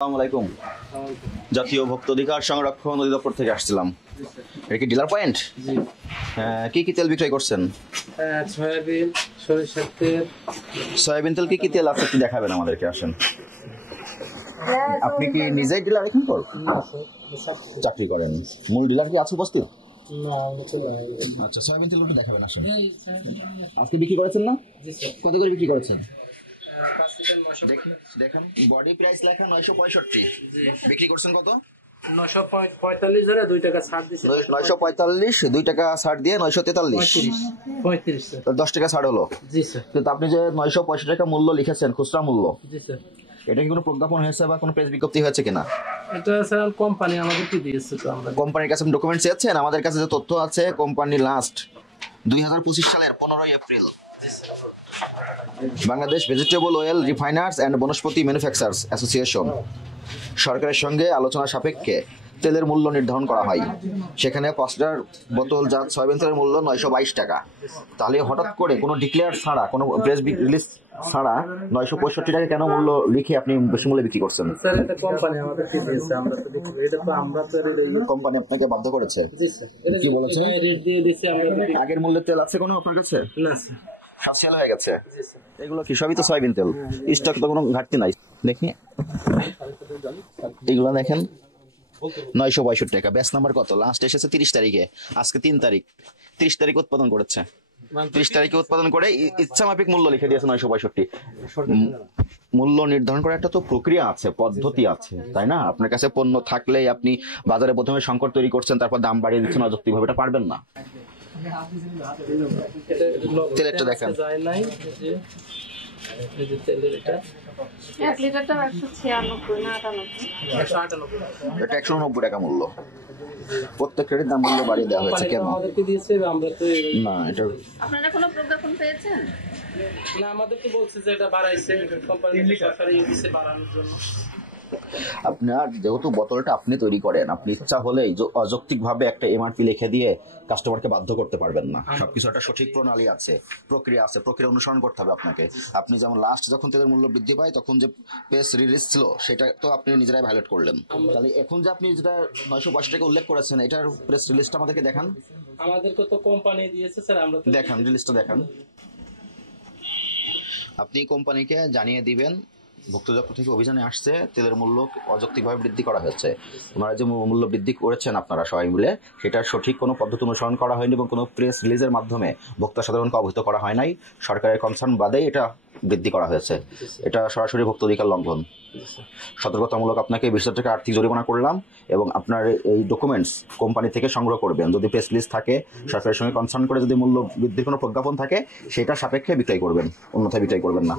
আসসালামু আলাইকুম। জাতীয় ভোক্তা অধিকার সংরক্ষণ অধিদপ্তর থেকে আসছিলাম। এটা কি ডিলার পয়েন্ট? জি। কি কি তেল বিক্রয় করছেন? সয়াবিন, সরিষার তেল। সয়াবিন তেল কি তেল আছে একটু দেখাবেন আমাদেরকে, আসেন। আপনি কি নিজেই ডিলার এখান কর? না স্যার, চাকরি করেন? মূল ডিলার কি আছে উপস্থিত? না আমি চলে আচ্ছা, সয়াবিন তেল একটু দেখাবেন, আসেন। আজকে বিক্রি করেছেন না? জি স্যার। কত করে বিক্রি করেছেন? 5 লিটার 900। দেখেন বডি প্রাইস লেখা 965। বিক্রি করছেন কত? 945 ধরে 2 টাকা ছাড় দিছে। 945, 2 টাকা ছাড় দিয়ে 943। 35 স্যার। 10 টাকা ছাড় হলো। জি স্যার। কিন্তু আপনি যে 965 টাকা মূল্য লিখেছেন খুচরা মূল্য, জি স্যার। এটা কি কোনো প্রজ্ঞাপন হয়েছে বা কোনো প্রেস বিজ্ঞপ্তি হয়েছে কিনা? এটা স্যার কোম্পানি আমাদেরকে দিয়েছে, তো আমরা কোম্পানির কাছে ডকুমেন্টস চেয়েছেন? আমাদের কাছে যে তথ্য আছে, কোম্পানি লাস্ট 2025 সালের 15 April Bangladesh vegetable oil refiners and vanaspati manufacturers association সরকারের সঙ্গে আলোচনা সাপেক্ষে তেলের মূল্য নির্ধারণ করা হয়। সেখানে 5 লিটার বোতলজাত সয়াবিন তেলের মূল্য 922 টাকা। তাহলে হঠাৎ করে কোনো ডিক্লেয়ার ছাড়া, কোনো প্রেস রিলিজ ছাড়া 965 টাকা কেন মূল্য লিখে আপনি বেশি মূল্যে বিক্রি করছেন? স্যার এটা কোম্পানি আমাদেরকে দিয়েছে, আমরা তো বিক্রি, এটা তো আমরা তো কোম্পানি আপনাকে বাধ্য করেছে? জি স্যার। এটা কি বলেছে? রেট দিয়ে দিয়েছে আমরা। আগের মূল্যের তেল আছে কোনো আপনার কাছে? না স্যার। সব সেল হয়ে গেছে। জি স্যার। এগুলো কি সবই তো সয়াবিন তেল, স্টক তো কোনো ঘাটতি নাই। দেখি এগুলো দেখেন, 962 টাকা। ব্যাচ নাম্বার কত? লাস্ট এসেছে 30 তারিখে, আজকে 3 তারিখ। 30 তারিখে উৎপাদন করেছে, 30 তারিখে উৎপাদন করে ইচ্ছা মাফিক মূল্য লিখে দিয়েছে 962। মূল্য নির্ধারণ করার একটা তো প্রক্রিয়া আছে, পদ্ধতি আছে, তাই না? আপনার কাছে পণ্য থাকলেই আপনি বাজারে প্রথমে সংকট তৈরি করছেন, তারপর দাম বাড়িয়ে দিচ্ছেন অযৌক্তিকভাবে, এটা পারবেন না। তেলেরটা দেখেন। যায় নাই এই যে তেলের এটা 1 লিটারটা 196 না 98? এটা 190 টাকা মূল্য। প্রত্যেক ক্রেডিট দাম মূল্য বাড়িয়ে দেওয়া হয়েছে কেন? আমাদেরকে দিয়েছে, আমরা তো না, এটা আপনারা কোনো প্রজ্ঞাপন পেয়েছেন? না, আমাদেরকে বলছে যে এটা বাড়াইছে কোম্পানি সরকারি দিয়েছে বাড়ানোর জন্য। আপনার যেহেতু বোতলটা আপনি তৈরি করেন, আপনি ইচ্ছা হলেই অযৌক্তিকভাবে একটা এমআরপি লিখে দিয়ে কাস্টমারকে বাধ্য করতে পারবেন না। সবকিছু একটা সঠিক প্রণালী আছে, প্রক্রিয়া আছে, প্রক্রিয়া অনুসরণ করতে হবে আপনাকে। আপনি যেমন লাস্ট যখন তেলের মূল্য বৃদ্ধি পায় তখন যে প্রেস রিলিজ ছিল সেটা তো আপনি নিজেরাই ভায়োলেট করলেন। তাহলে এখন যে আপনি যেটা 982 টাকা উল্লেখ করেছেন, এটার প্রেস রিলিজটা আমাদেরকে দেখান। আমাদেরকে তো কোম্পানি দিয়েছে স্যার, আমরা তো দেখান, রিলিজটা দেখান। আপনি কোম্পানিকে জানিয়ে দিবেন ভোক্তা অধিদপ্তর থেকে অভিযানে আসছে, তেলের মূল্য অযৌক্তিকভাবে বৃদ্ধি করা হয়েছে। ওনারা যে মূল্য বৃদ্ধি করেছেন আপনারা সবাই মিলে, সেটার সঠিক কোনো পদ্ধতি অনুসরণ করা হয়নি এবং কোনো প্রেস রিলিজের মাধ্যমে ভোক্তা সাধারণকে অবহিত করা হয় নাই। সরকারের কনসার্ন বাদেই এটা বৃদ্ধি করা হয়েছে। এটা সরাসরি ভোক্তা অধিকার লঙ্ঘন। সতর্কতামূলক আপনাকে 20,000 টাকা আর্থিক জরিমানা করলাম এবং আপনার এই ডকুমেন্টস কোম্পানি থেকে সংগ্রহ করবেন। যদি প্রেস রিলিজ থাকে, সরকারের সঙ্গে কনসার্ন করে যদি মূল্য বৃদ্ধির কোনো প্রজ্ঞাপন থাকে, সেটা সাপেক্ষে বিক্রয় করবেন, অন্যথায় বিক্রয় করবেন না।